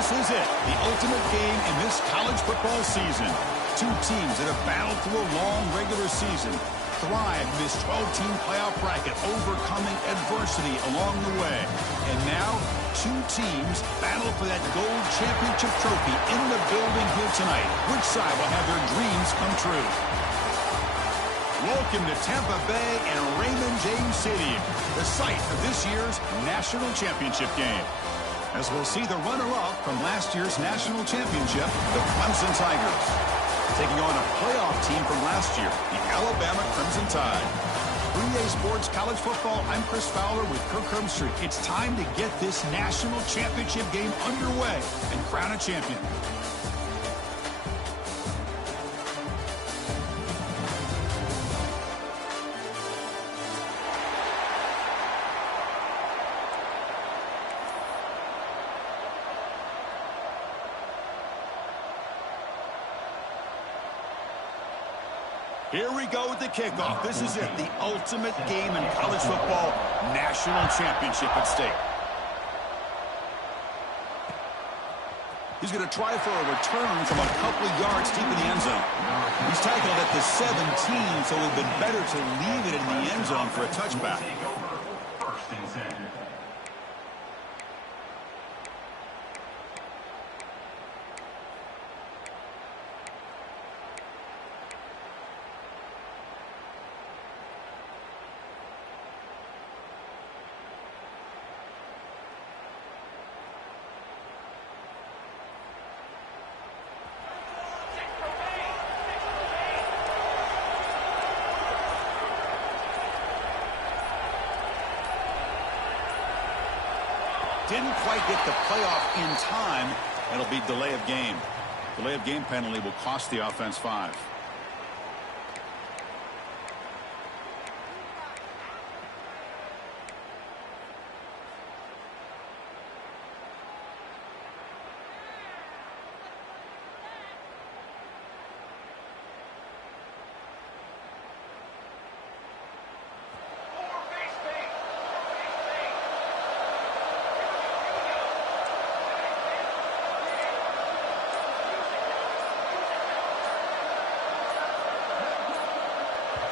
This is it, the ultimate game in this college football season. Two teams that have battled through a long regular season, thrived in this 12-team playoff bracket, overcoming adversity along the way. And now, two teams battle for that gold championship trophy in the building here tonight. Which side will have their dreams come true? Welcome to Tampa Bay and Raymond James Stadium, the site of this year's national championship game. As we'll see the runner-up from last year's national championship, the Clemson Tigers, taking on a playoff team from last year, the Alabama Crimson Tide. 3A Sports College Football, I'm Chris Fowler with Kirk Herbstreit. It's time to get this national championship game underway and crown a champion. Here we go with the kickoff. This is it, the ultimate game in college football, national championship at stake. He's going to try for a return from a couple of yards deep in the end zone. He's tackled at the 17, so it would have been better to leave it in the end zone for a touchback. First and 10. Didn't quite get the playoff in time. It'll be delay of game. Delay of game penalty will cost the offense 5.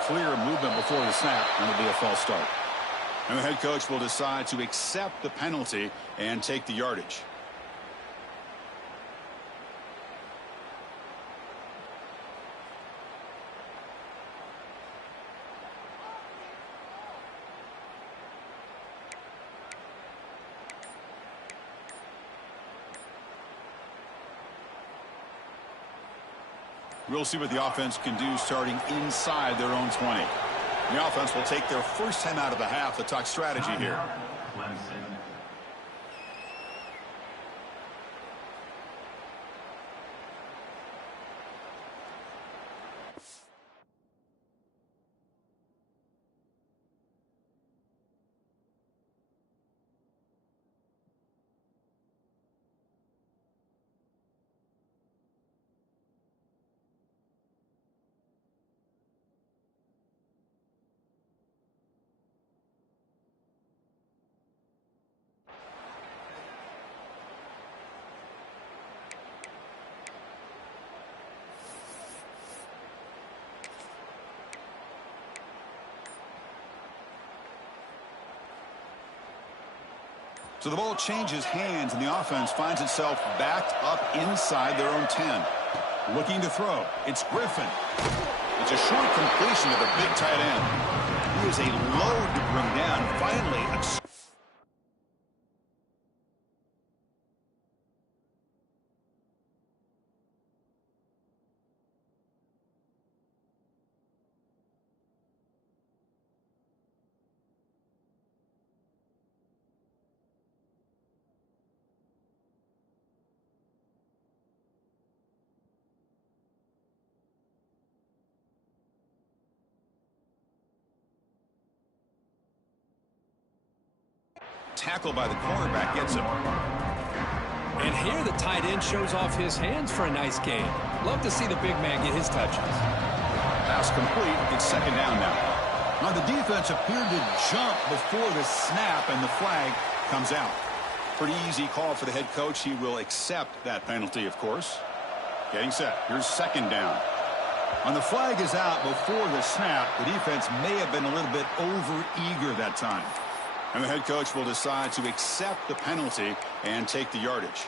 Clear movement before the snap, and it'll be a false start. And the head coach will decide to accept the penalty and take the yardage. We'll see what the offense can do starting inside their own 20. The offense will take their first time out of the half to talk strategy here. Clemson. So the ball changes hands, and the offense finds itself backed up inside their own 10. Looking to throw. It's Griffin. It's a short completion to the big tight end. He is a load to bring down. Finally, tackle by the cornerback gets him. And here the tight end shows off his hands for a nice gain. Love to see the big man get his touches. Pass complete. It's second down now. Now the defense appeared to jump before the snap, and the flag comes out. Pretty easy call for the head coach. He will accept that penalty, of course. Getting set. Here's second down. And the flag is out before the snap. The defense may have been a little bit over-eager that time. And the head coach will decide to accept the penalty and take the yardage.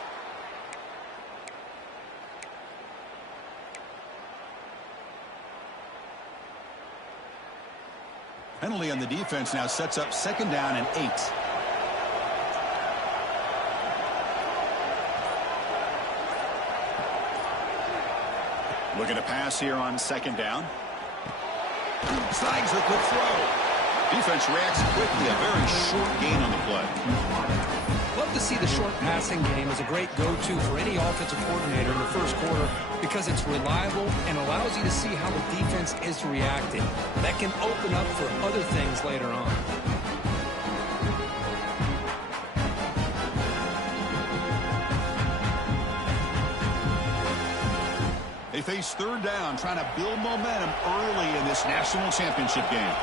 Penalty on the defense now sets up second down and 8. Looking to pass here on second down. Slides with the throw. Defense reacts quickly. A very short gain on the play. Love to see the short passing game as a great go-to for any offensive coordinator in the first quarter because it's reliable and allows you to see how the defense is reacting. That can open up for other things later on. They face third down, trying to build momentum early in this national championship game.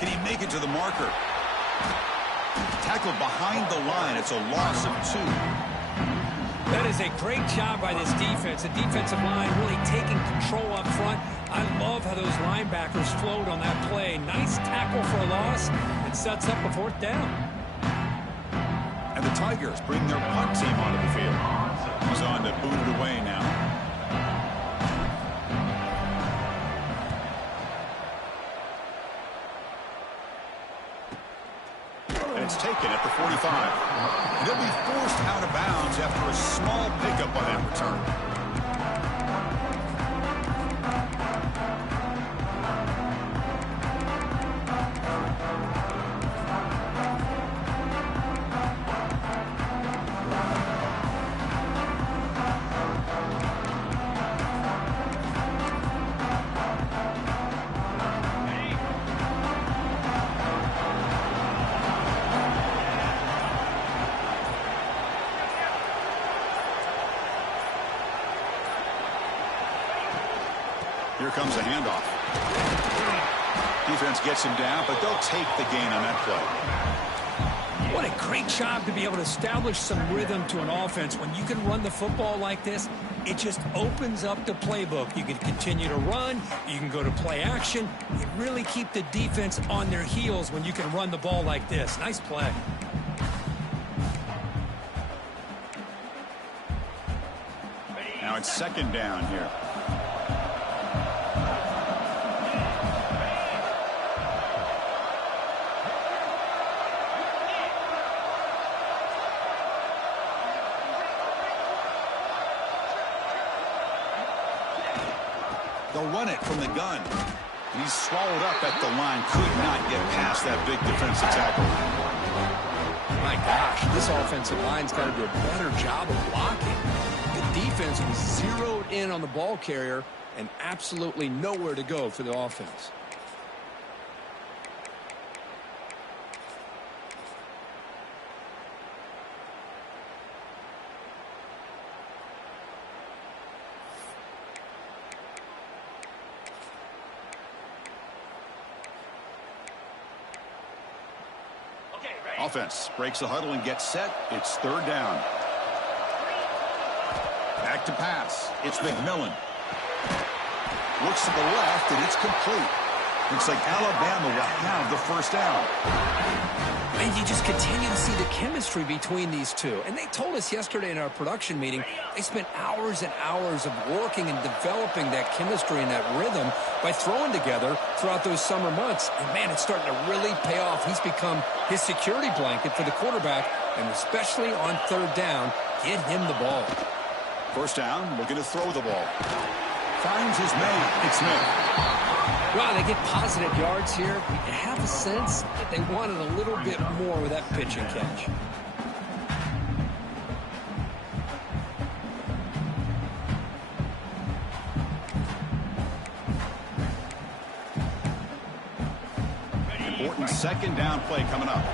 Can he make it to the marker? Tackled behind the line. It's a loss of 2. That is a great job by this defense. The defensive line really taking control up front. I love how those linebackers flowed on that play. Nice tackle for a loss. It sets up a fourth down. And the Tigers bring their punt team onto the field. He's on to boot it away now. And it's taken at the 45. And they'll be forced out of bounds after a small pickup on that return. Here comes a handoff. Defense gets him down, but they'll take the gain on that play. What a great job to be able to establish some rhythm to an offense. When you can run the football like this, it just opens up the playbook. You can continue to run. You can go to play action. You really keep the defense on their heels when you can run the ball like this. Nice play. Now it's second down here. They'll run it from the gun. And he's swallowed up at the line. Could not get past that big defensive tackle. My gosh, this offensive line's got to do a better job of blocking. The defense was zeroed in on the ball carrier and absolutely nowhere to go for the offense. Offense breaks the huddle and gets set. It's third down. Back to pass. It's McMillan. Looks to the left, and it's complete. Looks like Alabama will have the first down. And you just continue to see the chemistry between these two. And they told us yesterday in our production meeting, they spent hours and hours of working and developing that chemistry and that rhythm by throwing together throughout those summer months. And, man, it's starting to really pay off. He's become his security blanket for the quarterback, and especially on third down, get him the ball. First down, looking to throw the ball. Finds his man. It's Smith. Well, they get positive yards here. You have a sense that they wanted a little bit more with that pitch and catch. Important second down play coming up.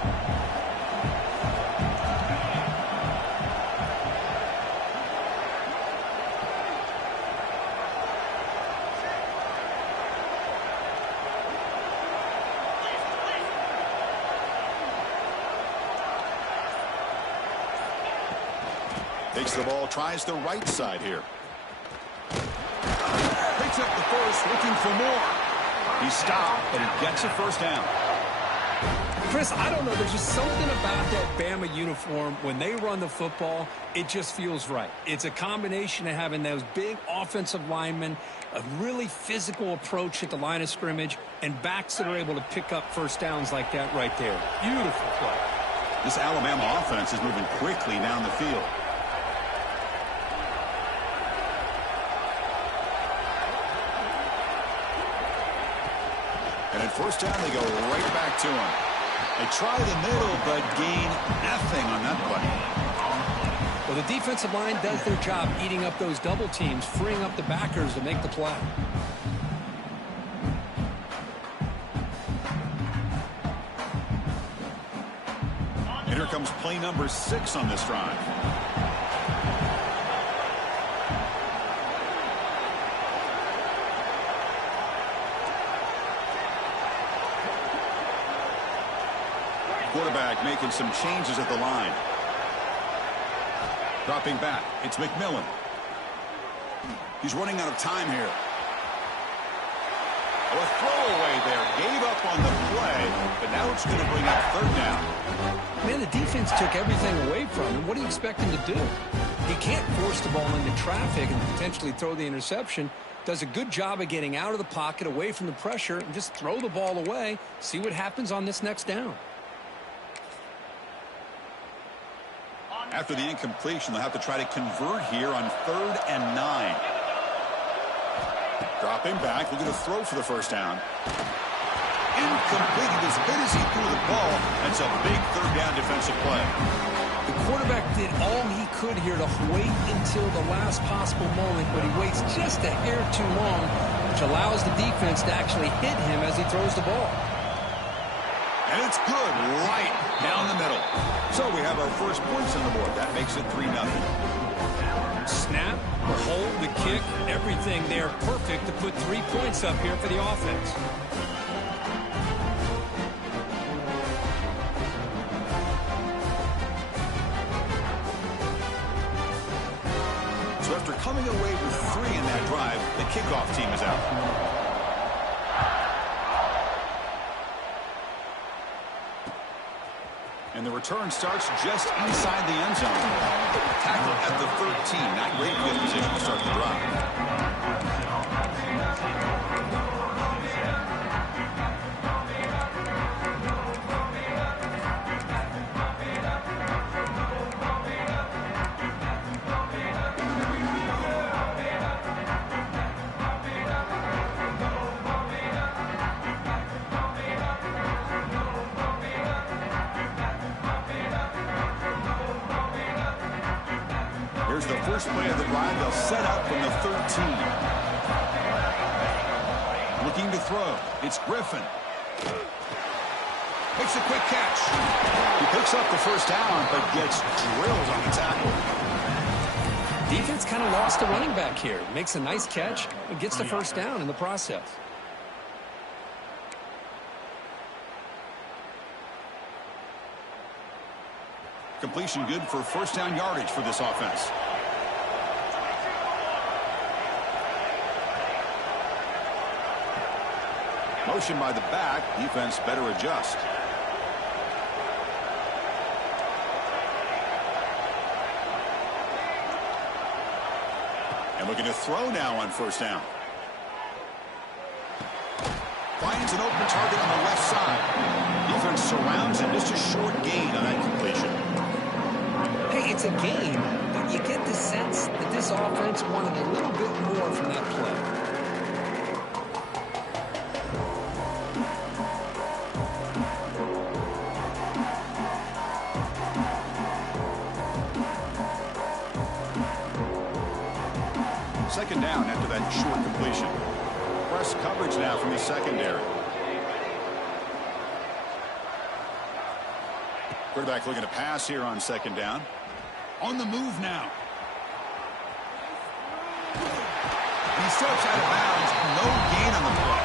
Takes the ball, tries the right side here. Picks up the first, looking for more. He stopped, but he gets a first down. Chris, I don't know. There's just something about that Bama uniform. When they run the football, it just feels right. It's a combination of having those big offensive linemen, a really physical approach at the line of scrimmage, and backs that are able to pick up first downs like that right there. Beautiful play. This Alabama offense is moving quickly down the field. And at first down, they go right back to him. They try the middle, but gain nothing on that play. Well, the defensive line does their job eating up those double teams, freeing up the backers to make the play. And here comes play number 6 on this drive. Quarterback making some changes at the line. Dropping back, it's McMillan. He's running out of time here. Oh, a throwaway there. Gave up on the play, but now it's going to bring up third down. Man, the defense took everything away from him. What do you expect him to do? He can't force the ball into traffic and potentially throw the interception. Does a good job of getting out of the pocket, away from the pressure, and just throw the ball away. See what happens on this next down. After the incompletion, they'll have to try to convert here on 3rd and 9. Dropping back, looking to throw for the first down. Incomplete. He was hit as he threw the ball. That's a big 3rd down defensive play. The quarterback did all he could here to wait until the last possible moment, but he waits just a hair too long, which allows the defense to actually hit him as he throws the ball. And it's good right down the middle. So we have our first points on the board. That makes it 3-0. Snap, the hold, the kick, everything there perfect to put 3 points up here for the offense. So after coming away with 3 in that drive, the kickoff team is out. And the return starts just inside the end zone. Tackle at the 13. Not great field position to start the drive. Here's the first play of the drive. They'll set up from the 13. Looking to throw. It's Griffin. Makes a quick catch. He picks up the first down, but gets drilled on the tackle. Defense kind of lost the running back here. Makes a nice catch and gets the first down in the process. Completion good for first down yardage for this offense. Motion by the back. Defense better adjust. And looking to throw now on first down. Finds an open target on the left side. Defense surrounds him. Just a short gain on that completion. Hey, it's a game, but you get the sense that this offense wanted a little bit more from that play. Second down after that short completion. Press coverage now from the secondary. Quarterback looking to pass here on second down. On the move now. He steps out of bounds. No gain on the play.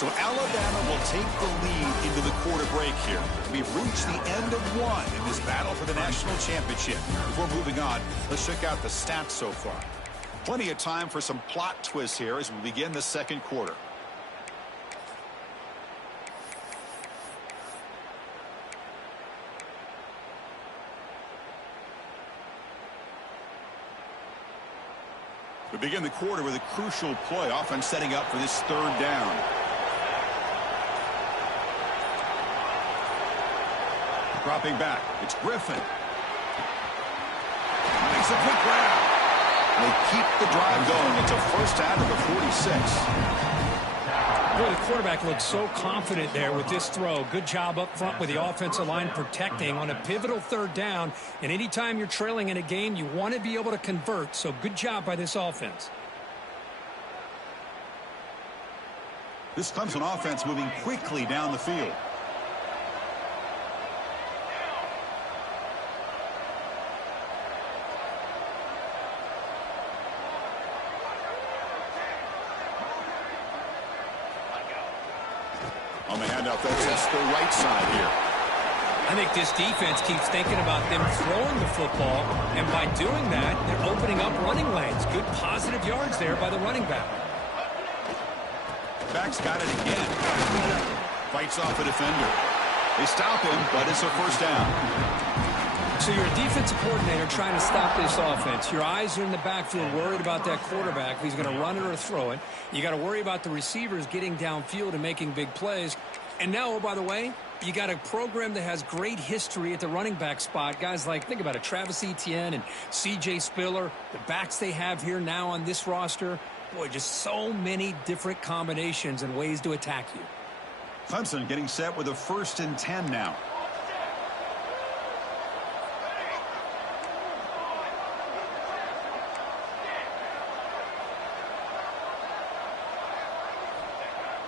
So Alabama will take the lead into the quarter break here. We've reached the end of one in this battle for the national championship. Before moving on, let's check out the stats so far. Plenty of time for some plot twists here as we begin the second quarter. We begin the quarter with a crucial play, offense setting up for this third down. Dropping back, it's Griffin. Makes a quick grab. They keep the drive going. It's a first down to the 46. Boy, the quarterback looks so confident there with this throw. Good job up front with the offensive line protecting on a pivotal third down. And anytime you're trailing in a game, you want to be able to convert. So good job by this offense. This Clemson offense moving quickly down the field. On the handoff, that's just the right side here. I think this defense keeps thinking about them throwing the football, and by doing that, they're opening up running lanes. Good positive yards there by the running back. Back's got it again. Fights off a defender. They stop him, but it's a first down. So you're a defensive coordinator trying to stop this offense. Your eyes are in the backfield worried about that quarterback, if he's going to run it or throw it. You got to worry about the receivers getting downfield and making big plays. And now, oh, by the way, you got a program that has great history at the running back spot. Guys like, think about it, Travis Etienne and C.J. Spiller, the backs they have here now on this roster. Boy, just so many different combinations and ways to attack you. Clemson getting set with a 1st and 10 now.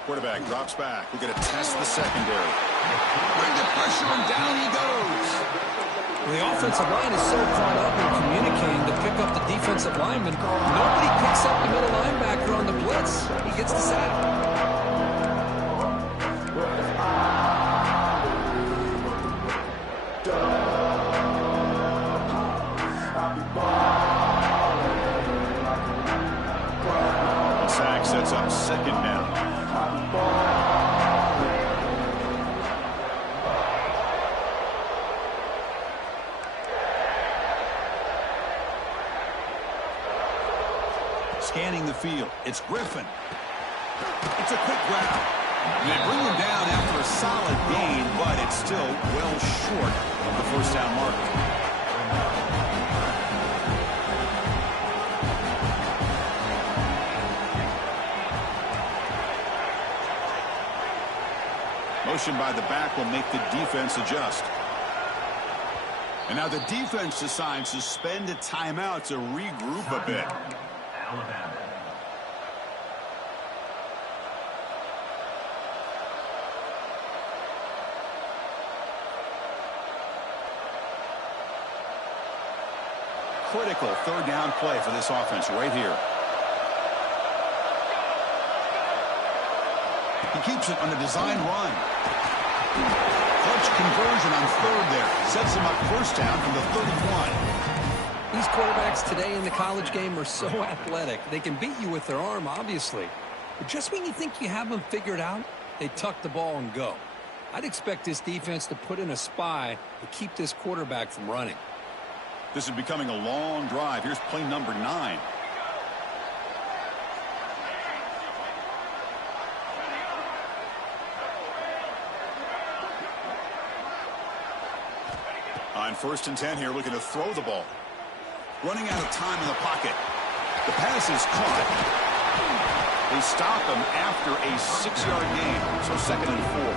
Quarterback drops back. We're going to test the secondary. Bring the pressure, and down he goes. The offensive line is so caught up in communicating to pick up the defensive lineman. Nobody picks up the middle linebacker on the blitz. He gets the sack. The sack sets up second down. Scanning the field, it's Griffin. It's a quick grab. They bring him down after a solid gain, but it's still well short of the first down mark. Motion by the back will make the defense adjust. And now the defense decides to spend a timeout to regroup a bit. Alabama. Critical third down play for this offense right here. He keeps it on a design run. Clutch conversion on third there. Sets him up first down from the 31. These quarterbacks today in the college game are so athletic. They can beat you with their arm, obviously. But just when you think you have them figured out, they tuck the ball and go. I'd expect this defense to put in a spy to keep this quarterback from running. This is becoming a long drive. Here's play number 9. On 1st and 10 here, looking to throw the ball. Running out of time in the pocket. The pass is caught. They stop him after a 6-yard gain. So 2nd and 4.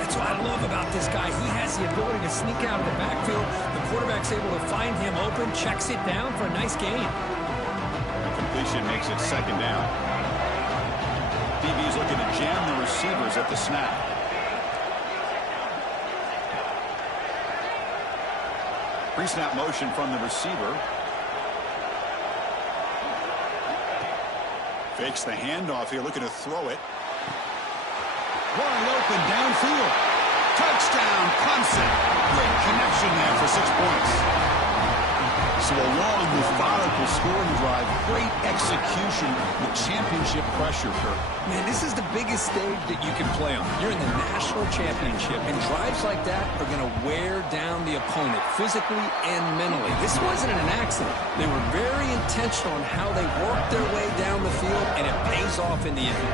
That's what I love about this guy. He has the ability to sneak out of the backfield. The quarterback's able to find him open, checks it down for a nice gain. The completion makes it 2nd down. DB's looking to jam the receivers at the snap. Pre-snap motion from the receiver. Fakes the handoff here, looking to throw it. Wide open downfield. Touchdown, Clemson. Great connection there for 6 points. So a long, methodical scoring drive. Great execution with championship pressure, Kirk. Man, this is the biggest stage that you can play on. You're in the national championship, and drives like that are going to wear down the opponent physically and mentally. This wasn't an accident. They were very intentional on how they worked their way down the field, and it pays off in the end.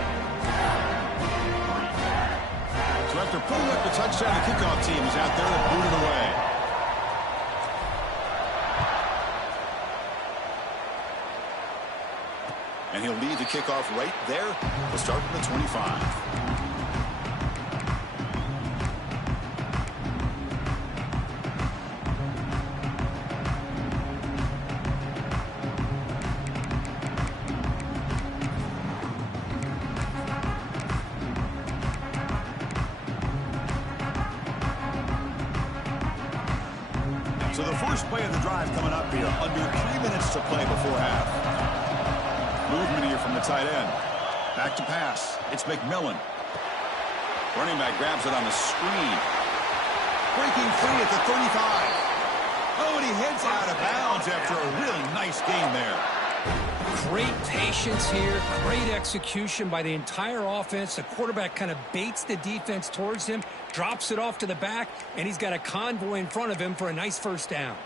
So after putting up the touchdown, the kickoff team is out there to boot it away. And he'll lead the kickoff right there. We'll start from the 25. So the first play of the drive coming up here. Under 3 minutes to play before half. Movement here from the tight end. Back to pass. It's McMillan. Running back grabs it on the screen. Breaking free at the 35. Oh, and he heads out of bounds after a really nice gain there. Great patience here. Great execution by the entire offense. The quarterback kind of baits the defense towards him, drops it off to the back, and he's got a convoy in front of him for a nice first down.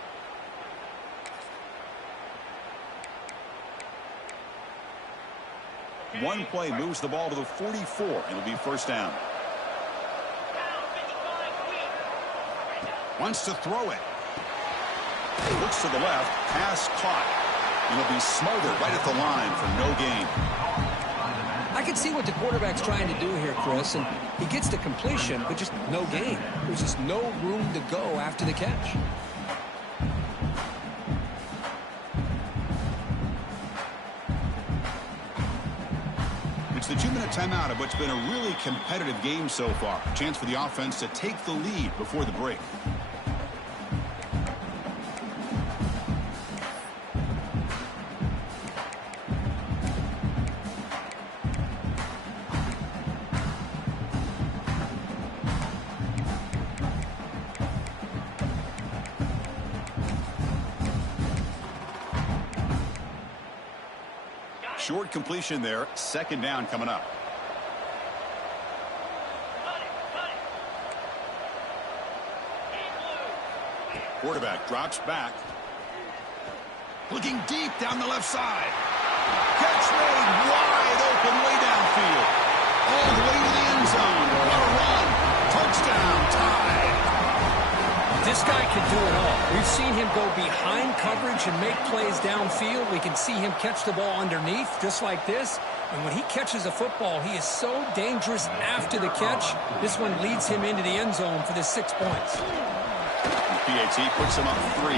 One play moves the ball to the 44. It'll be first down. Wants to throw it. Looks to the left. Pass caught. It'll be smothered right at the line for no gain. I can see what the quarterback's trying to do here, Chris, and he gets the completion, but just no gain. There's just no room to go after the catch. It's the 2-minute timeout of what's been a really competitive game so far. Chance for the offense to take the lead before the break. Short completion there. Second down coming up. Quarterback drops back. Looking deep down the left side. Catch made wide open way downfield. All the way to the end zone. What a run. Touchdown tie. This guy can do it all. We've seen him go behind coverage and make plays downfield. We can see him catch the ball underneath just like this. And when he catches a football, he is so dangerous after the catch. This one leads him into the end zone for the 6 points. The PAT puts him up 3.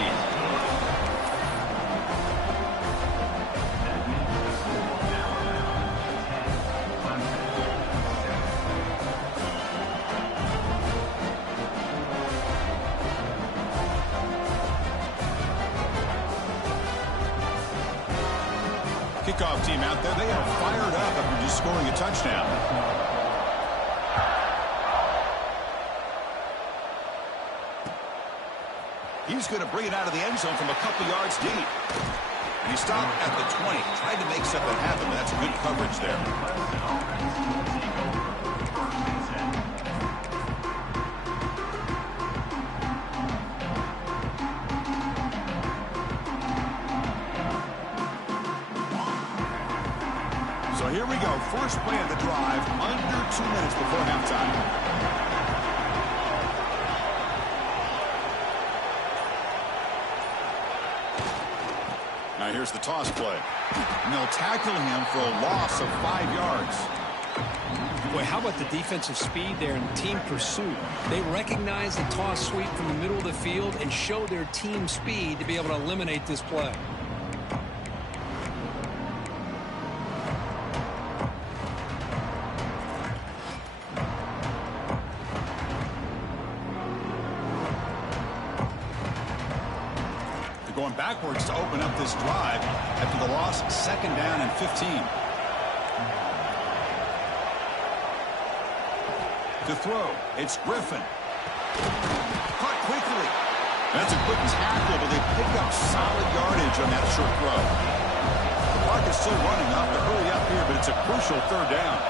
Kickoff team out there. They are fired up after just scoring a touchdown. He's going to bring it out of the end zone from a couple yards deep. And he stopped at the 20. Tried to make something happen, but that's good coverage there. So here we go. First play of the drive. Under 2 minutes before halftime. Now here's the toss play. And they'll tackle him for a loss of 5 yards. Boy, how about the defensive speed there and team pursuit? They recognize the toss sweep from the middle of the field and show their team speed to be able to eliminate this play. Going backwards to open up this drive after the loss. Second down and 15. To throw, it's Griffin. Caught quickly. That's a quick tackle, but they pick up solid yardage on that short throw. The clock is still running. They'll have to hurry up here, but it's a crucial third down.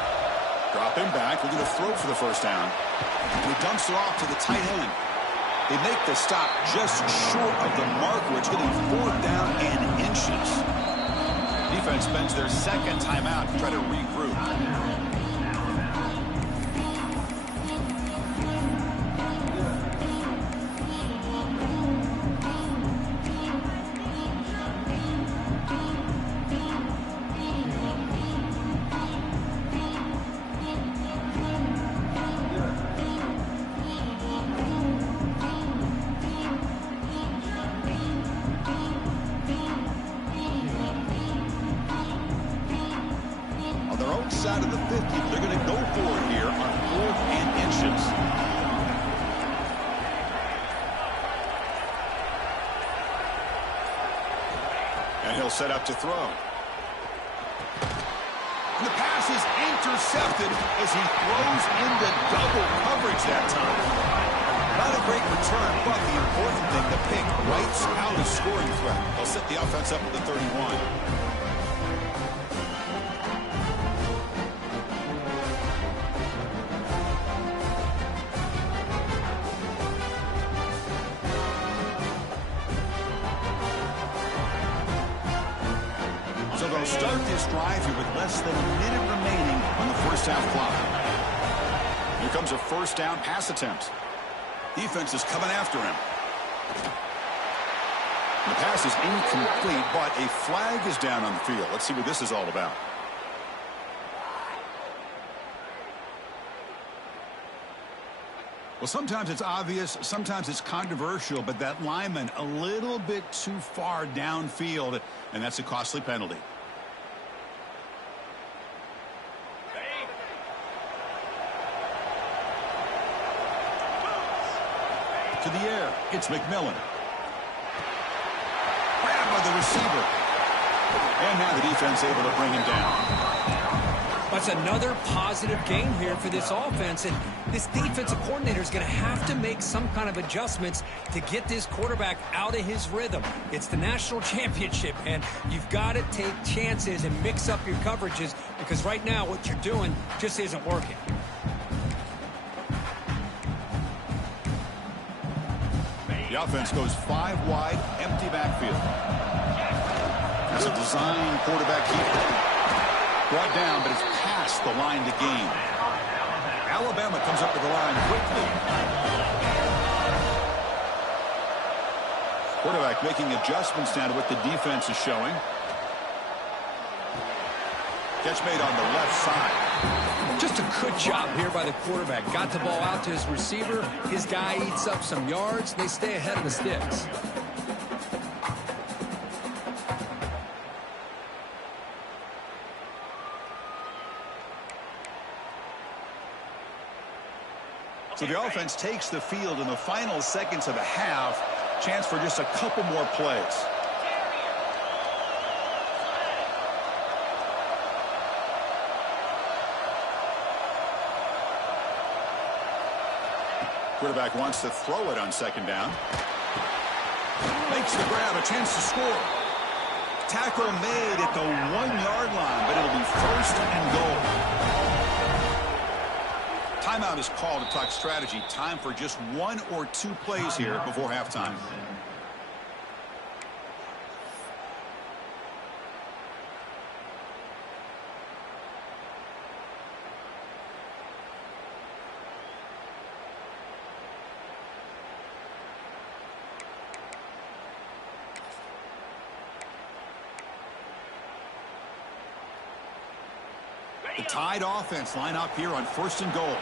Drop him back. We're going to throw for the first down. He dumps it off to the tight end. They make the stop just short of the marker. It's going to be 4th down and inches. Defense spends their second timeout to try to regroup. Side of the 50, they're going to go for it here on 4th and inches. And he'll set up to throw. And the pass is intercepted as he throws into double coverage that time. Not a great return, but the important thing, the pick writes out a scoring threat. They'll set the offense up at the 31. So they'll start this drive here with less than a minute remaining on the first half clock. Here comes a first down pass attempt. Defense is coming after him. The pass is incomplete, but a flag is down on the field. Let's see what this is all about. Well, sometimes it's obvious, sometimes it's controversial, but that lineman a little bit too far downfield, and that's a costly penalty. To the air, it's McMillan. Grabbed by the receiver. And now the defense able to bring him down. That's another positive game here for this offense, and this defensive coordinator is going to have to make some kind of adjustments to get this quarterback out of his rhythm. It's the national championship, and you've got to take chances and mix up your coverages, because right now what you're doing just isn't working. The offense goes 5 wide, empty backfield. That's a design quarterback keeper. Brought down, but it's past the line to gain. Alabama comes up to the line quickly. Quarterback making adjustments now to what the defense is showing. Catch made on the left side. Just a good job here by the quarterback. Got the ball out to his receiver. His guy eats up some yards. They stay ahead of the sticks. So the offense takes the field in the final seconds of the half. Chance for just a couple more plays. Quarterback wants to throw it on second down. Makes the grab, a chance to score. Tackle made at the 1-yard line, but it'll be 1st and goal. Timeout is called to talk strategy. Time for just 1 or 2 plays here before halftime. The Tide offense line up here on 1st and goal.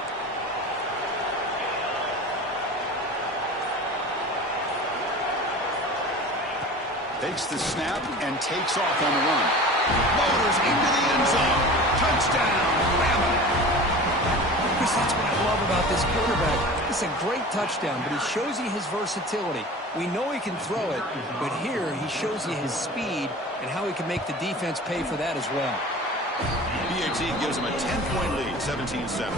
Takes the snap and takes off on the run. Motors into the end zone. Touchdown, Bama. Chris, that's what I love about this quarterback. It's a great touchdown, but he shows you his versatility. We know he can throw it, but here he shows you his speed and how he can make the defense pay for that as well. BAT gives him a 10-point lead, 17-7.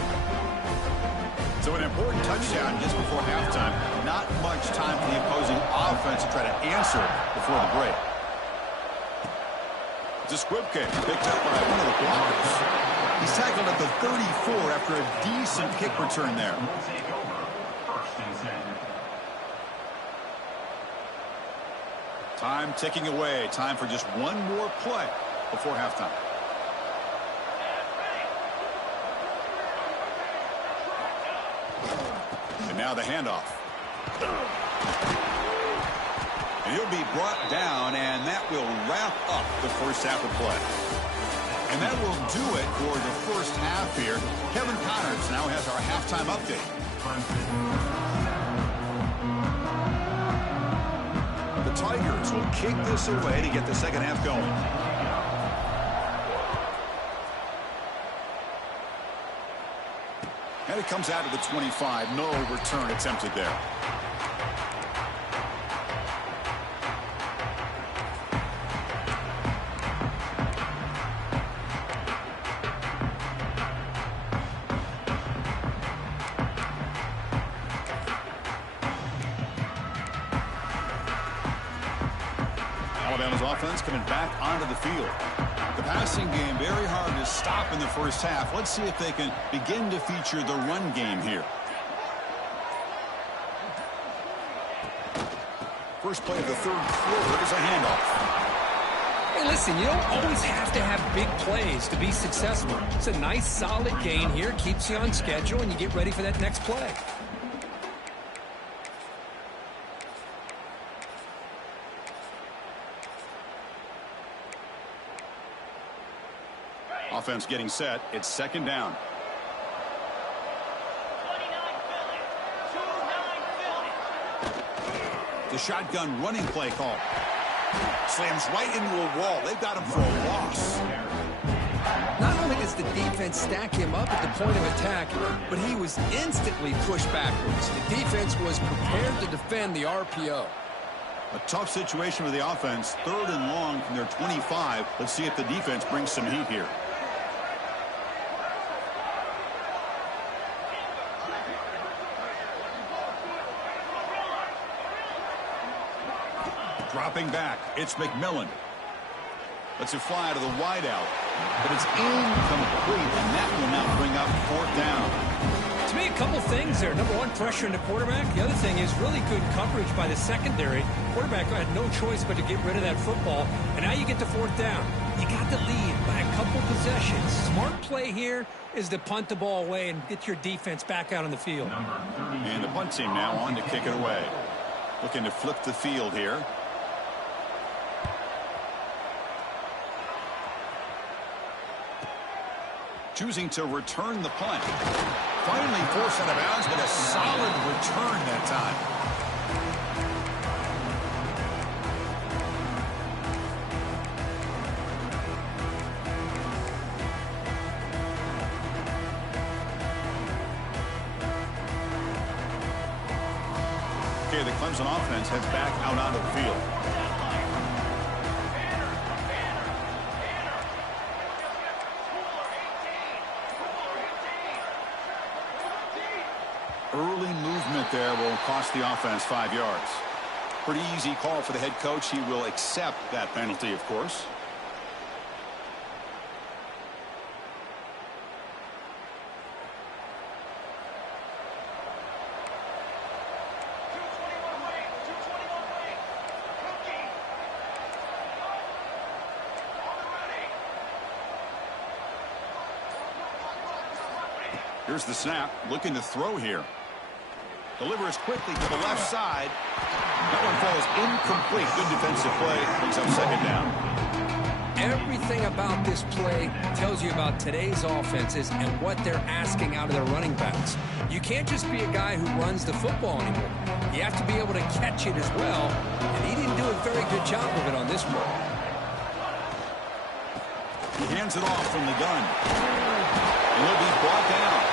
So an important touchdown just before halftime. Not much time for the opposing offense to try to answer before the break. It's a squib kick picked up by one of the blockers. He's tackled at the 34 after a decent kick return there. Will take over. First and 10. Time ticking away. Time for just one more play before halftime. And now the handoff. And he'll be brought down, and that will wrap up the first half of play. And that will do it for the first half here. Kevin Connors now has our halftime update. The Tigers will kick this away to get the second half going. And it comes out of the 25. No return attempted there. Alabama's offense coming back onto the field. The passing game very hard to stop in the first half. Let's see if they can begin to feature the run game here. First play of the third quarter is a handoff. Hey, listen, you don't always have to have big plays to be successful. It's a nice, solid gain here. Keeps you on schedule, and you get ready for that next play. Offense getting set. It's second down. The shotgun running play call. Slams right into a wall. They've got him for a loss. Not only does the defense stack him up at the point of attack, but he was instantly pushed backwards. The defense was prepared to defend the RPO. A tough situation for the offense. Third and long from their 25. Let's see if the defense brings some heat here. Dropping back, it's McMillan. Lets it fly to the wideout, but it's incomplete, and that will now bring up fourth down. To me, a couple things there. Number one, pressure in the quarterback. The other thing is really good coverage by the secondary. Quarterback had no choice but to get rid of that football, and now you get to fourth down. You got the lead by a couple possessions. Smart play here is to punt the ball away and get your defense back out on the field. And the punt team now on to kick it away. Looking to flip the field here. Choosing to return the punt. Finally forced out of bounds, but a solid return that time. Okay, the Clemson offense heads back out onto the field. Early movement there will cost the offense 5 yards. Pretty easy call for the head coach. He will accept that penalty, of course. Here's the snap, looking to throw here. Delivers quickly to the left side. That one falls incomplete. Good defensive play. Brings up second down. Everything about this play tells you about today's offenses and what they're asking out of their running backs. You can't just be a guy who runs the football anymore. You have to be able to catch it as well, and he didn't do a very good job of it on this play. He hands it off from the gun. And he'll be brought down.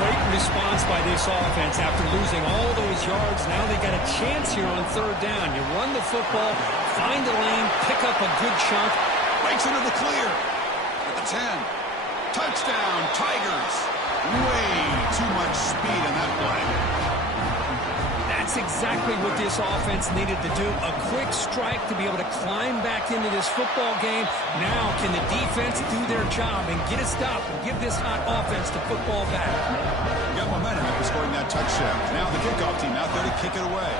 Great response by this offense after losing all those yards. Now they got a chance here on third down. You run the football, find a lane, pick up a good chunk. Breaks into the clear. At the 10. Touchdown, Tigers. Way too much speed in that play. That's exactly what this offense needed to do. A quick strike to be able to climb back into this football game. Now can the defense do their job and get a stop and give this hot offense the football back? Got momentum after scoring that touchdown. Now the kickoff team out there to kick it away.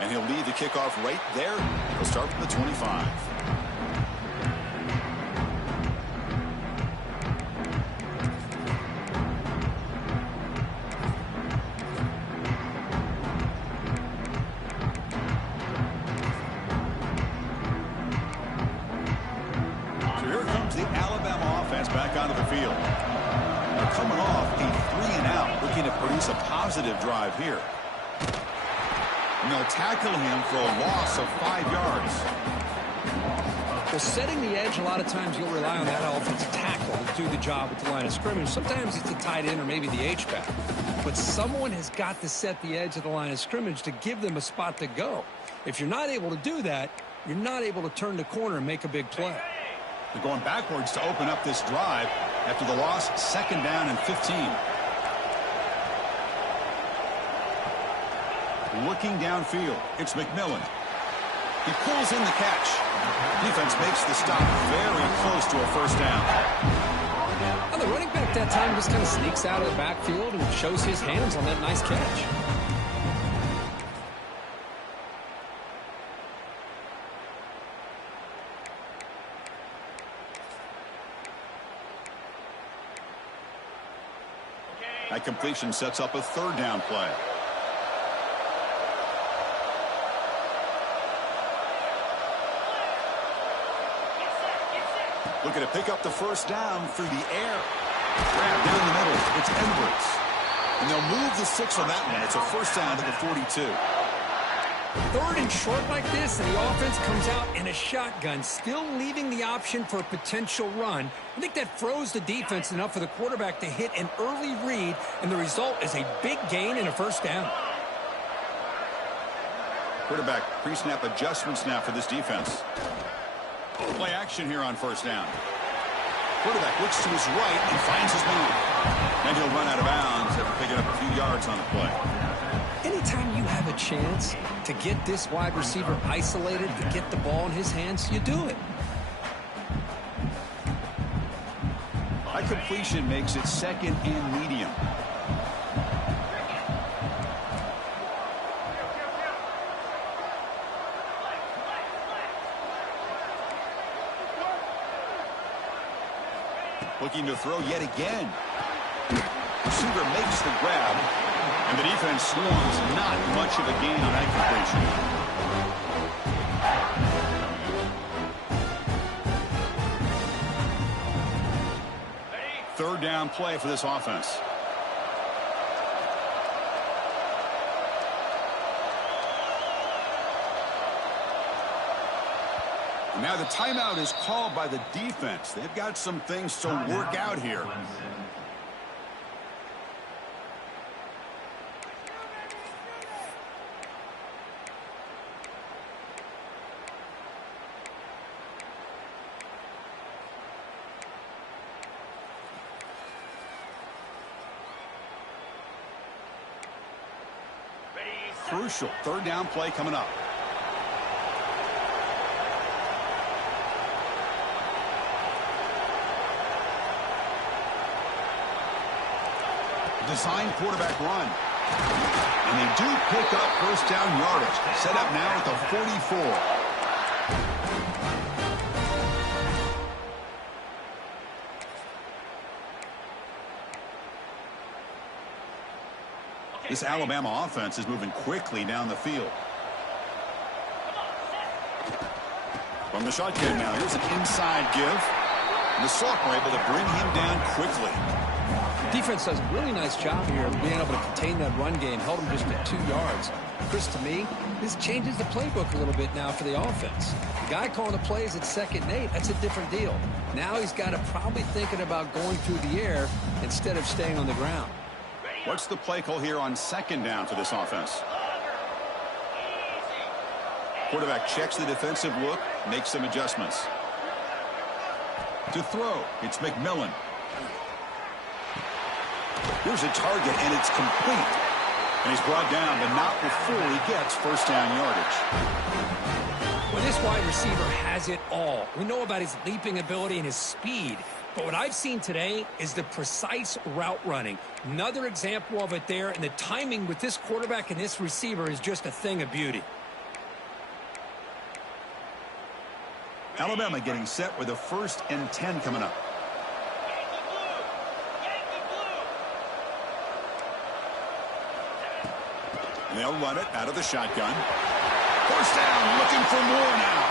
And he'll lead the kickoff right there. He'll start from the 25. So here comes the Alabama offense back onto the field. They're coming off a 3-and-out, looking to produce a positive drive here. And they'll tackle him for a loss of 5 yards. Well, setting the edge, a lot of times you'll rely on that offensive tackle to do the job at the line of scrimmage. Sometimes it's the tight end or maybe the H-back. But someone has got to set the edge of the line of scrimmage to give them a spot to go. If you're not able to do that, you're not able to turn the corner and make a big play. They're going backwards to open up this drive after the loss, 2nd down and 15. Looking downfield, it's McMillan. He pulls in the catch. Defense makes the stop very close to a 1st down. Well, the running back that time just kind of sneaks out of the backfield and shows his hands on that nice catch. That completion sets up a 3rd down play. Looking to pick up the 1st down through the air. Grab down the middle. It's Edwards. And they'll move the 6 on that one. It's a 1st down to the 42. 3rd and short like this, and the offense comes out in a shotgun, still leaving the option for a potential run. I think that froze the defense enough for the quarterback to hit an early read, and the result is a big gain and a 1st down. Quarterback pre-snap adjustments now for this defense. Play action here on 1st down. Quarterback looks to his right and finds his man. And he'll run out of bounds after picking up a few yards on the play. Anytime you have a chance to get this wide receiver isolated, to get the ball in his hands, you do it. That completion makes it 2nd and medium. Looking to throw yet again. Receiver makes the grab, and the defense swarms. Not much of a gain on that completion. 3rd down play for this offense. Now the timeout is called by the defense. They've got some things to work out here. Crucial 3rd down play coming up. Design quarterback run. And they do pick up 1st down yardage. Set up now at the 44. This Alabama offense is moving quickly down the field. From the shotgun now, here's an inside give. And the sophomore able to bring him down quickly. Defense does a really nice job here of being able to contain that run game, held him just at 2 yards. Chris, to me, this changes the playbook a little bit now for the offense. The guy calling the plays at 2nd and 8, that's a different deal. Now he's got to probably thinking about going through the air instead of staying on the ground. What's the play call here on 2nd down for this offense? Quarterback checks the defensive look, makes some adjustments. To throw, it's McMillan. Here's a target, and it's complete. And he's brought down, but not before he gets first down yardage. Well, this wide receiver has it all. We know about his leaping ability and his speed. But what I've seen today is the precise route running. Another example of it there, and the timing with this quarterback and this receiver is just a thing of beauty. Alabama getting set with a 1st and 10 coming up. And they'll run it out of the shotgun. First down, looking for more now.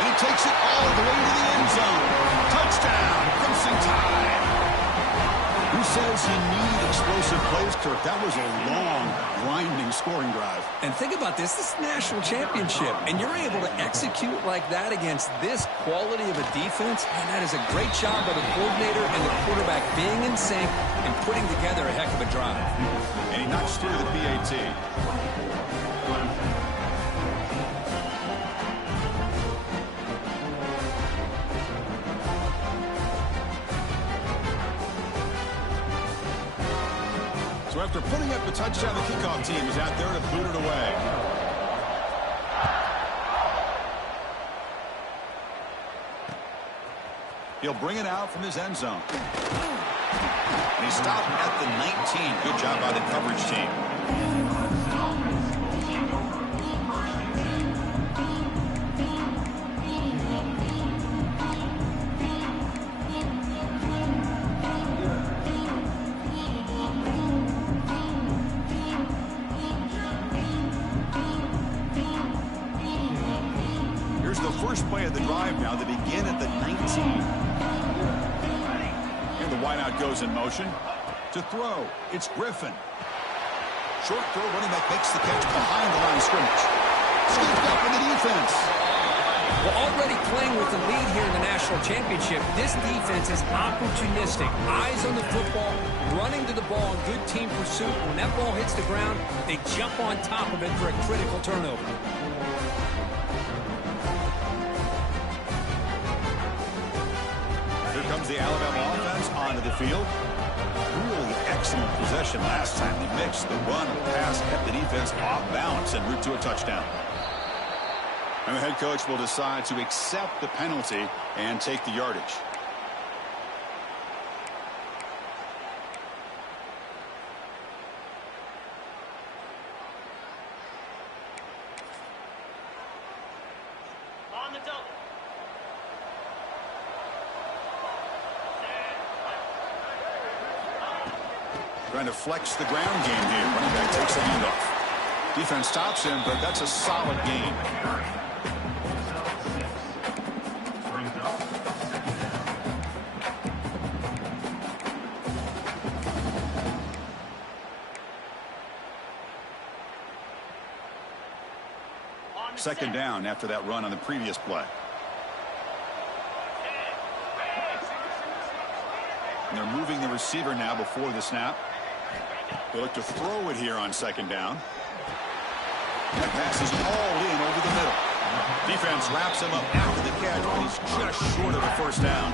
And he takes it all the way to the end zone. Touchdown, Clemson Tide. Who says he needed explosive plays, Kirk? That was a long, grinding scoring drive. And think about this. This is national championship. And you're able to execute like that against this quality of a defense. And that is a great job by the coordinator and the quarterback being in sync and putting together a heck of a drive. And he knocks through the PAT. So after putting up the touchdown, the kickoff team is out there to boot it away. He'll bring it out from his end zone. And he stopped at the 19. Good job by the coverage team. Here's the first play of the drive now. They begin at the 19. The wideout goes in motion. To throw, it's Griffin. Short throw, running back makes the catch behind the line of scrimmage. Scooped up in the defense. Well, already playing with the lead here in the national championship, this defense is opportunistic. Eyes on the football, running to the ball in good team pursuit. When that ball hits the ground, they jump on top of it for a critical turnover. Here comes the Alabama offense onto the field. Really excellent possession last time. They mixed the run and pass, kept the defense off balance and route to a touchdown. And the head coach will decide to accept the penalty and take the yardage. On the double. Trying to flex the ground game here. Running back takes the handoff. Defense stops him, but that's a solid gain. Second down after that run on the previous play. And they're moving the receiver now before the snap. They look to throw it here on second down. That pass is all in over the middle. Defense wraps him up after the catch, but he's just short of the first down.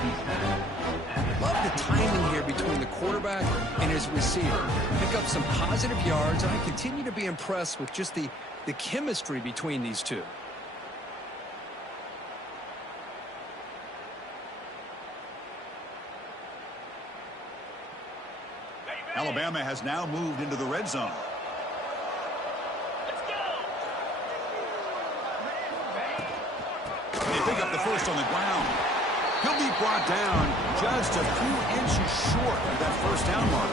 Love the timing here between the quarterback and his receiver. Pick up some positive yards, and I continue to be impressed with just the chemistry between these two. Alabama has now moved into the red zone. Let's go. They pick up the first on the ground. He'll be brought down just a few inches short of that first down mark.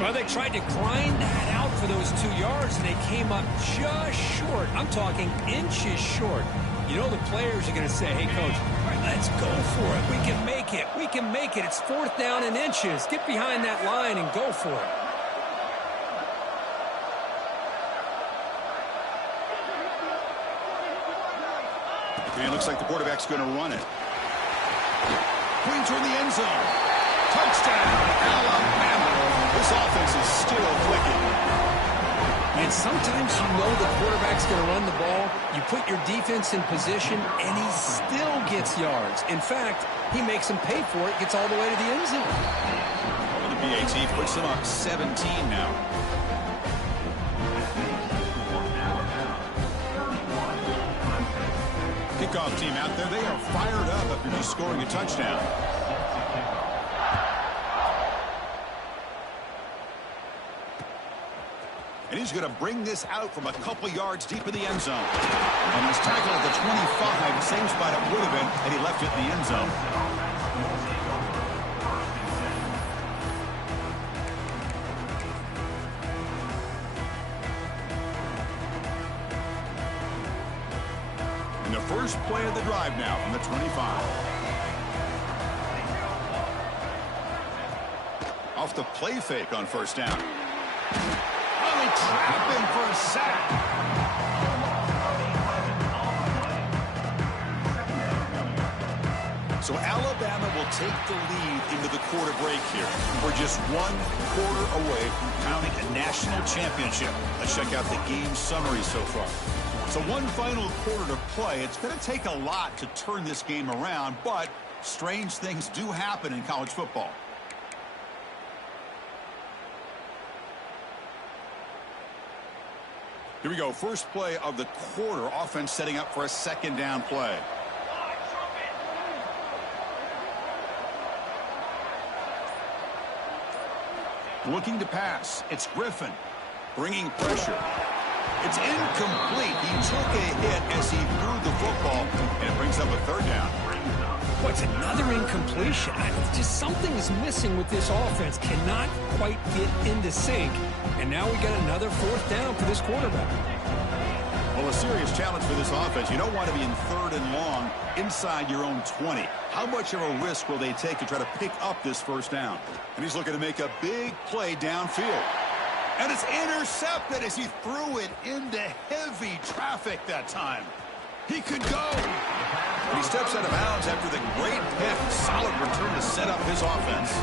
Well, they tried to grind that out for those 2 yards, and they came up just short. I'm talking inches short. You know the players are going to say, hey, Coach, all right, let's go for it. We can make it. We can make it. It's 4th down and inches. Get behind that line and go for it. And it looks like the quarterback's going to run it. Queen toward the end zone. Touchdown, Alabama. This offense is still clicking. And sometimes you know the quarterback's going to run the ball. You put your defense in position, and he still gets yards. In fact, he makes them pay for it, gets all the way to the end zone. Well, the PAT puts them up 17 now. Kickoff team out there, they are fired up after just scoring a touchdown. And he's going to bring this out from a couple yards deep in the end zone. And he's tackled at the 25, same spot it would have been, and he left it in the end zone. And the first play of the drive now from the 25. Off the play fake on first down. Trap him for a sack. So Alabama will take the lead into the quarter break here. We're just 1 quarter away from crowning a national championship. Let's check out the game summary so far. So 1 final quarter to play. It's going to take a lot to turn this game around, but strange things do happen in college football. Here we go. First play of the quarter. Offense setting up for a second down play. Looking to pass. It's Griffin. Bringing pressure. It's incomplete. He took a hit as he threw the football, and it brings up a third down. What's another incompletion? Just something is missing with this offense. Cannot quite get into sync. And now we got another fourth down for this quarterback. Well, a serious challenge for this offense. You don't want to be in 3rd and long inside your own 20. How much of a risk will they take to try to pick up this first down? And he's looking to make a big play downfield. And it's intercepted as he threw it into heavy traffic that time. He could go. And he steps out of bounds after the great pick. Solid return to set up his offense.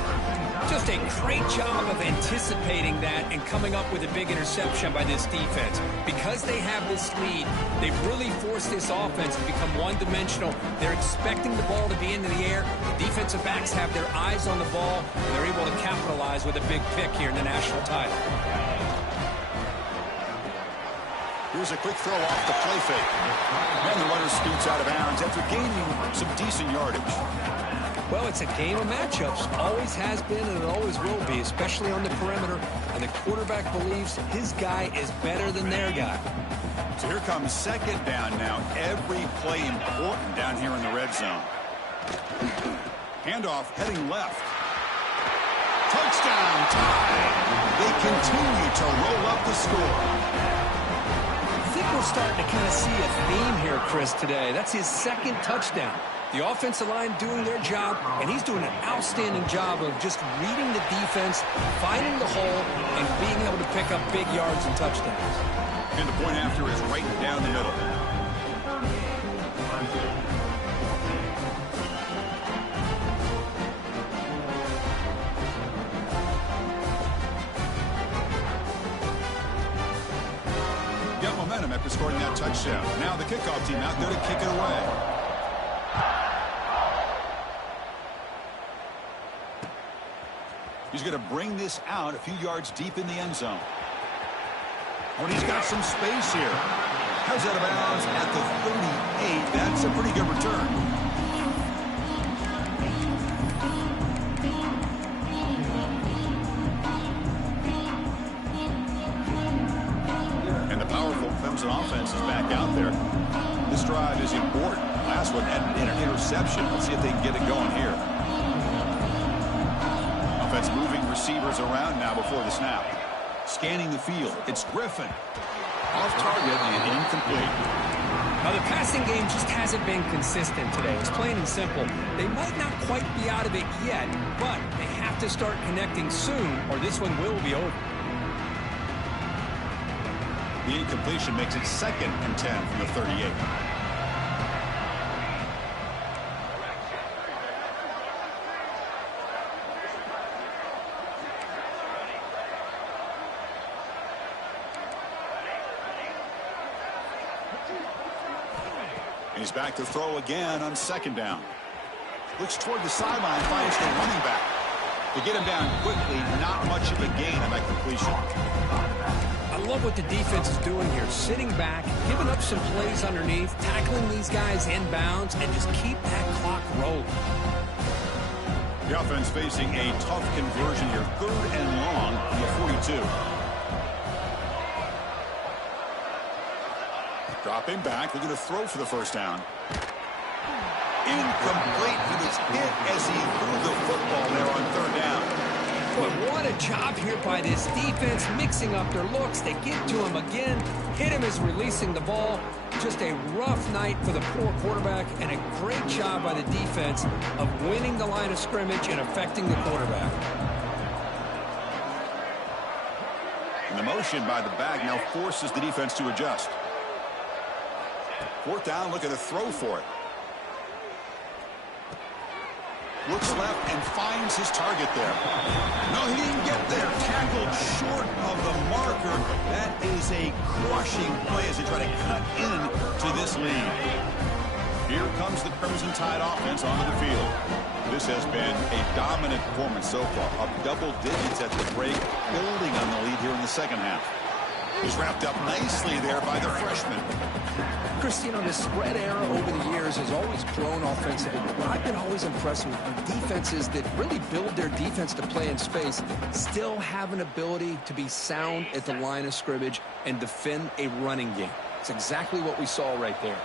Just a great job of anticipating that and coming up with a big interception by this defense. Because they have this lead, they've really forced this offense to become one-dimensional. They're expecting the ball to be into the air. The defensive backs have their eyes on the ball, and they're able to capitalize with a big pick here in the national title. Here's a quick throw off the play fake. And the runner scoots out of bounds after gaining some decent yardage. Well, it's a game of matchups. Always has been and it always will be, especially on the perimeter. And the quarterback believes his guy is better than their guy. So here comes second down now. Every play important down here in the red zone. Handoff heading left. Touchdown tie. They continue to roll up the score. I think we're starting to kind of see a theme here, Chris, today. That's his second touchdown. The offensive line doing their job, and he's doing an outstanding job of just reading the defense, finding the hole, and being able to pick up big yards and touchdowns. And the point after is right down the middle. Got momentum after scoring that touchdown. Now the kickoff team out there to kick it away. He's going to bring this out a few yards deep in the end zone. When he's got some space here. Comes out of bounds at the 38. That's a pretty good return. And the powerful Clemson offense is back out there. This drive is important. Last one had an interception. Let's see if they can get it going here. Offense moving receivers around now before the snap. Scanning the field. It's Griffin. Off target and incomplete. Now, the passing game just hasn't been consistent today. It's plain and simple. They might not quite be out of it yet, but they have to start connecting soon or this one will be over. The incompletion makes it 2nd and 10 from the 38. He's back to throw again on second down. Looks toward the sideline, finds the running back. To get him down quickly, not much of a gain on that completion. I love what the defense is doing here. Sitting back, giving up some plays underneath, tackling these guys inbounds, and just keep that clock rolling. The offense facing a tough conversion here. 3rd and long from the 42. Dropping back, looking to throw for the first down. Incomplete. He was hit as he threw the football there on 3rd down. But what a job here by this defense, mixing up their looks. They get to him again, hit him as releasing the ball. Just a rough night for the poor quarterback, and a great job by the defense of winning the line of scrimmage and affecting the quarterback. And the motion by the back now forces the defense to adjust. 4th down, looking to throw for it. Looks left and finds his target there. No, he didn't get there. Tackled short of the marker. That is a crushing play as they try to cut into this lead. Here comes the Crimson Tide offense onto the field. This has been a dominant performance so far. Up double digits at the break, building on the lead here in the second half. He's wrapped up nicely there by the freshman. Chris, you know, the spread era over the years has always grown offensively, but I've been always impressed with defenses that really build their defense to play in space, still have an ability to be sound at the line of scrimmage and defend a running game. It's exactly what we saw right there.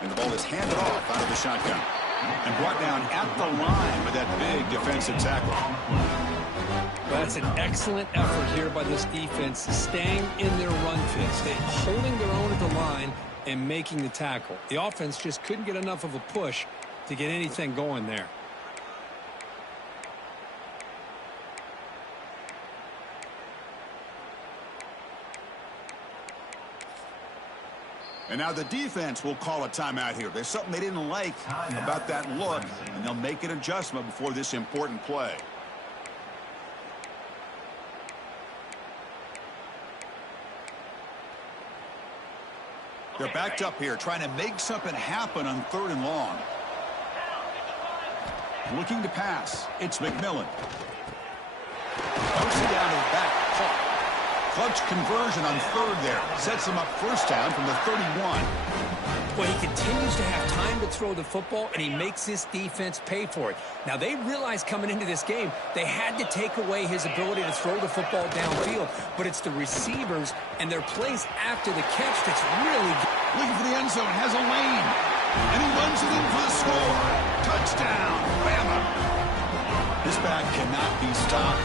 And the ball is handed off out of the shotgun. And brought down at the line with that big defensive tackle. That's an excellent effort here by this defense, staying in their run fit, holding their own at the line and making the tackle. The offense just couldn't get enough of a push to get anything going there. And now the defense will call a timeout here. There's something they didn't like about that look, and they'll make an adjustment before this important play. They're backed up here, trying to make something happen on 3rd and long. Looking to pass. It's McMillan. Dumps it down to the back. Caught. Clutch conversion on 3rd there. Sets him up first down from the 31. Well, he continues to have time to throw the football, and he makes this defense pay for it. Now, they realized coming into this game they had to take away his ability to throw the football downfield, but it's the receivers and their plays after the catch that's really good. Looking for the end zone, has a lane, and he runs it in for the score. Touchdown, Bama. This back cannot be stopped.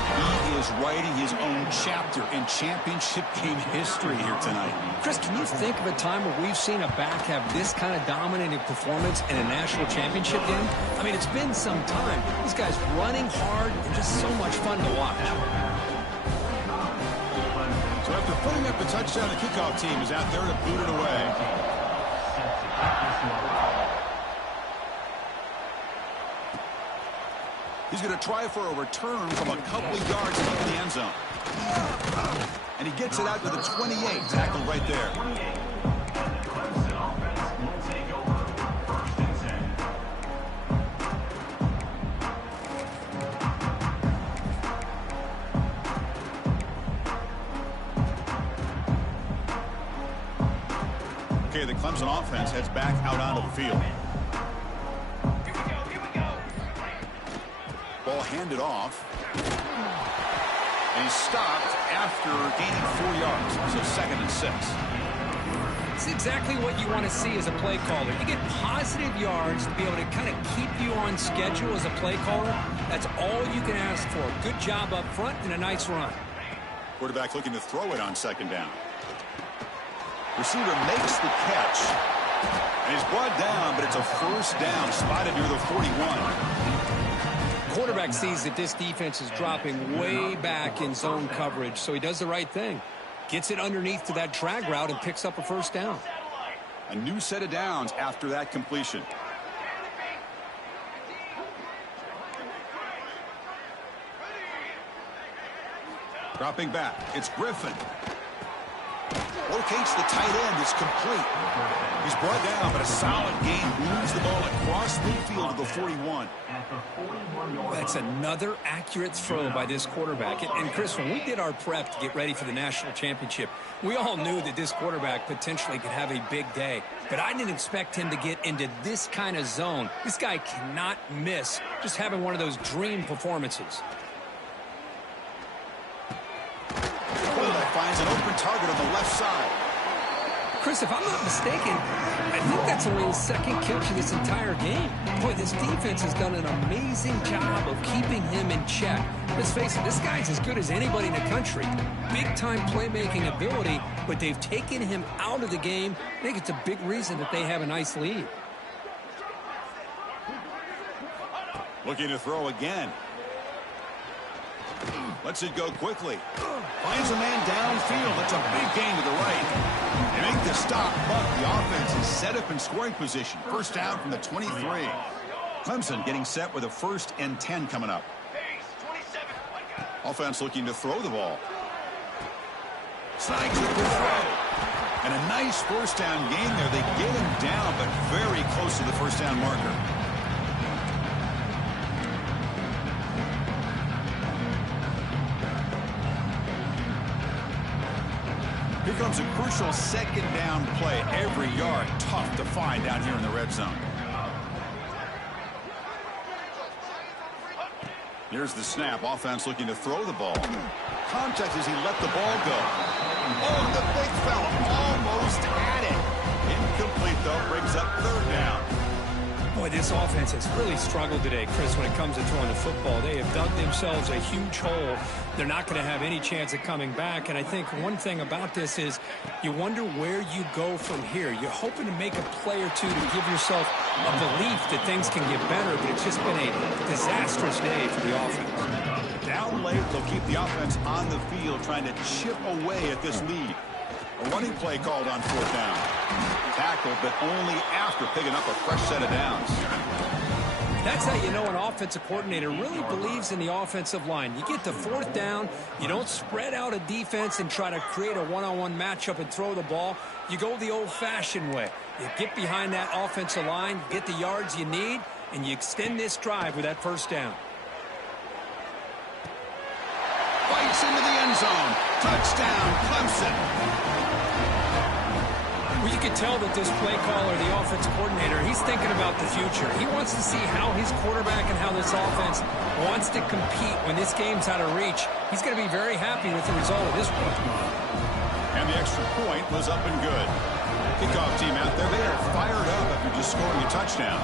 He is writing his own chapter in championship game history here tonight. Chris, can you think of a time where we've seen a back have this kind of dominating performance in a national championship game? I mean, it's been some time. This guy's running hard and just so much fun to watch. So after putting up the touchdown, the kickoff team is out there to boot it away. He's going to try for a return from a couple of yards deep in the end zone. And he gets it out to the 28, tackled right there. Okay, the Clemson offense heads back out onto the field. Ball handed off. And he's stopped after gaining 4 yards. So 2nd and 6. It's exactly what you want to see as a play caller. You get positive yards to be able to kind of keep you on schedule as a play caller. That's all you can ask for. Good job up front and a nice run. Quarterback looking to throw it on 2nd down. Receiver makes the catch. And he's brought down, but it's a first down, spotted near the 41. Quarterback sees that this defense is dropping way back in zone coverage, so he does the right thing. Gets it underneath to that drag route and picks up a first down. A new set of downs after that completion. Dropping back, it's Griffin. Locates the tight end. It's complete. He's brought down, but a solid gain moves the ball across midfield to the 41. That's another accurate throw by this quarterback. And Chris, when we did our prep to get ready for the national championship, we all knew that this quarterback potentially could have a big day. But I didn't expect him to get into this kind of zone. This guy cannot miss just having one of those dream performances. Finds an open target on the left side. Chris, if I'm not mistaken, I think that's only his second catch of this entire game. Boy, this defense has done an amazing job of keeping him in check. Let's face it, this guy's as good as anybody in the country. Big-time playmaking ability, but they've taken him out of the game. I think it's a big reason that they have a nice lead. Looking to throw again. Lets it go quickly. Finds a man downfield. That's a big gain to the right. They make the stop, but the offense is set up in scoring position. First down from the 23. Clemson getting set with a 1st and 10 coming up. Offense looking to throw the ball. Snipes with the throw. And a nice first down gain there. They get him down, but very close to the first down marker. Here comes a crucial 2nd down play. Every yard tough to find down here in the red zone. Here's the snap. Offense looking to throw the ball. Contact as he let the ball go. Oh, the big fella almost had it. Incomplete, though. Brings up 3rd down. Boy, this offense has really struggled today, Chris, when it comes to throwing the football. They have dug themselves a huge hole. They're not going to have any chance of coming back. And I think one thing about this is you wonder where you go from here. You're hoping to make a play or two to give yourself a belief that things can get better, but it's just been a disastrous day for the offense. Down late, they'll keep the offense on the field trying to chip away at this lead. A running play called on 4th down. Tackled, but only after picking up a fresh set of downs. That's how you know an offensive coordinator really believes in the offensive line. You get to 4th down, you don't spread out a defense and try to create a one-on-one matchup and throw the ball. You go the old-fashioned way. You get behind that offensive line, get the yards you need, and you extend this drive with that 1st down. Fights into the end zone. Touchdown, Clemson. Well, you can tell that this play caller, the offensive coordinator, he's thinking about the future. He wants to see how his quarterback and how this offense wants to compete when this game's out of reach. He's going to be very happy with the result of this one. And the extra point was up and good. Kickoff team out there, they are fired up after just scoring a touchdown.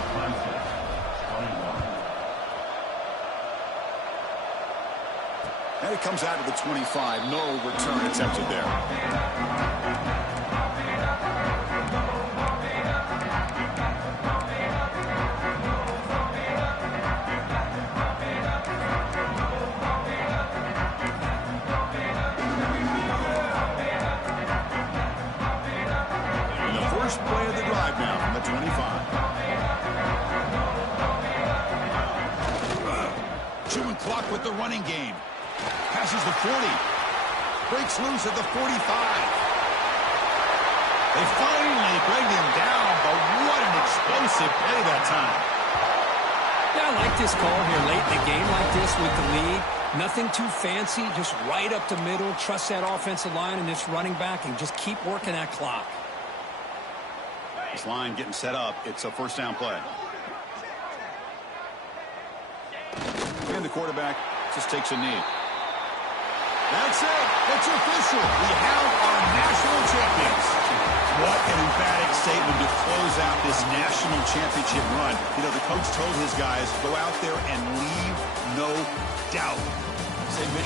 And it comes out to the 25. No return attempted there. First play of the drive now from the 25. Chewing clock with the running game. Passes the 40. Breaks loose at the 45. They finally bring him down, but what an explosive play that time. Yeah, I like this call here late in the game like this with the lead. Nothing too fancy, just right up the middle. Trust that offensive line and this running back and just keep working that clock. This line getting set up. It's a 1st down play. And the quarterback just takes a knee. That's it. It's official. We have our national champions. What an emphatic statement to close out this national championship run. You know, the coach told his guys, go out there and leave no doubt. Same mission.